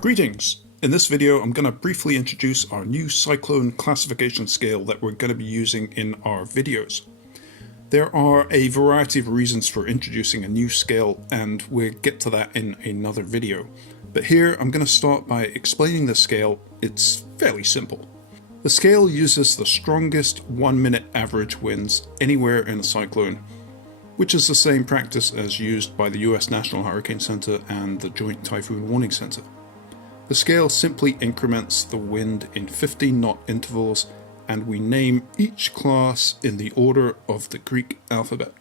Greetings! In this video I'm going to briefly introduce our new cyclone classification scale that we're going to be using in our videos. There are a variety of reasons for introducing a new scale, and we'll get to that in another video. But here I'm going to start by explaining the scale. It's fairly simple. The scale uses the strongest 1 minute average winds anywhere in a cyclone, which is the same practice as used by the US National Hurricane Center and the Joint Typhoon Warning Center. The scale simply increments the wind in 15-knot intervals, and we name each class in the order of the Greek alphabet.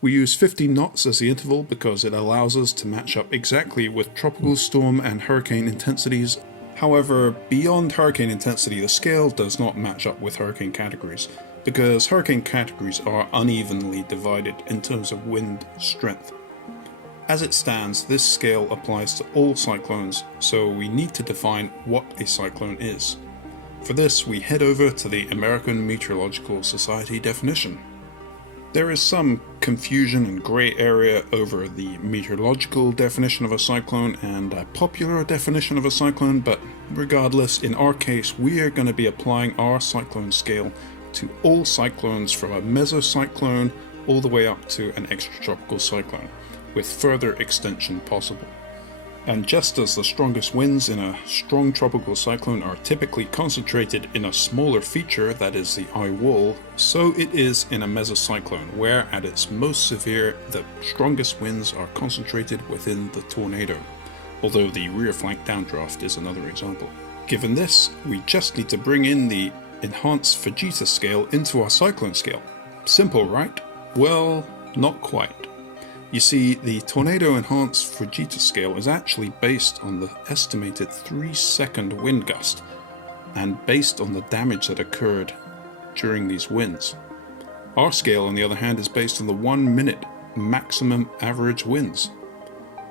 We use 15 knots as the interval because it allows us to match up exactly with tropical storm and hurricane intensities. However, beyond hurricane intensity, the scale does not match up with hurricane categories, because hurricane categories are unevenly divided in terms of wind strength. As it stands, this scale applies to all cyclones, so we need to define what a cyclone is. For this, we head over to the American Meteorological Society definition. There is some confusion and grey area over the meteorological definition of a cyclone and a popular definition of a cyclone, but regardless, in our case, we are going to be applying our cyclone scale to all cyclones from a mesocyclone all the way up to an extratropical cyclone, with further extension possible. And just as the strongest winds in a strong tropical cyclone are typically concentrated in a smaller feature, that is the eye wall, so it is in a mesocyclone, where at its most severe the strongest winds are concentrated within the tornado, although the rear flank downdraft is another example. Given this, we just need to bring in the enhanced Fujita scale into our cyclone scale. Simple, right? Well, not quite. You see, the Tornado Enhanced Fujita scale is actually based on the estimated 3-second wind gust, and based on the damage that occurred during these winds. Our scale, on the other hand, is based on the 1 minute maximum average winds.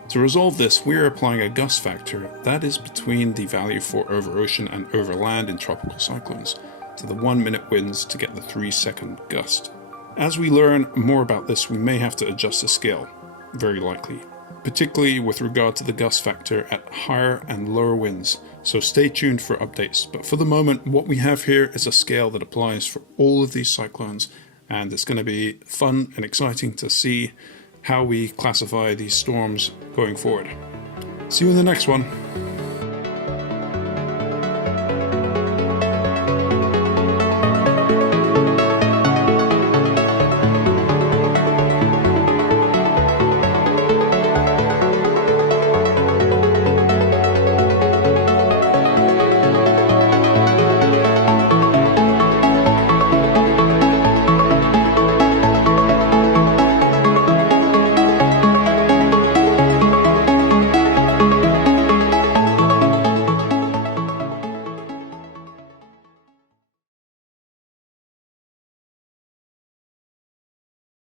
To resolve this, we are applying a gust factor that is between the value for over ocean and over land in tropical cyclones to the 1 minute winds to get the 3-second gust. As we learn more about this, we may have to adjust the scale, very likely, particularly with regard to the gust factor at higher and lower winds, so stay tuned for updates. But for the moment, what we have here is a scale that applies for all of these cyclones, and it's going to be fun and exciting to see how we classify these storms going forward. See you in the next one.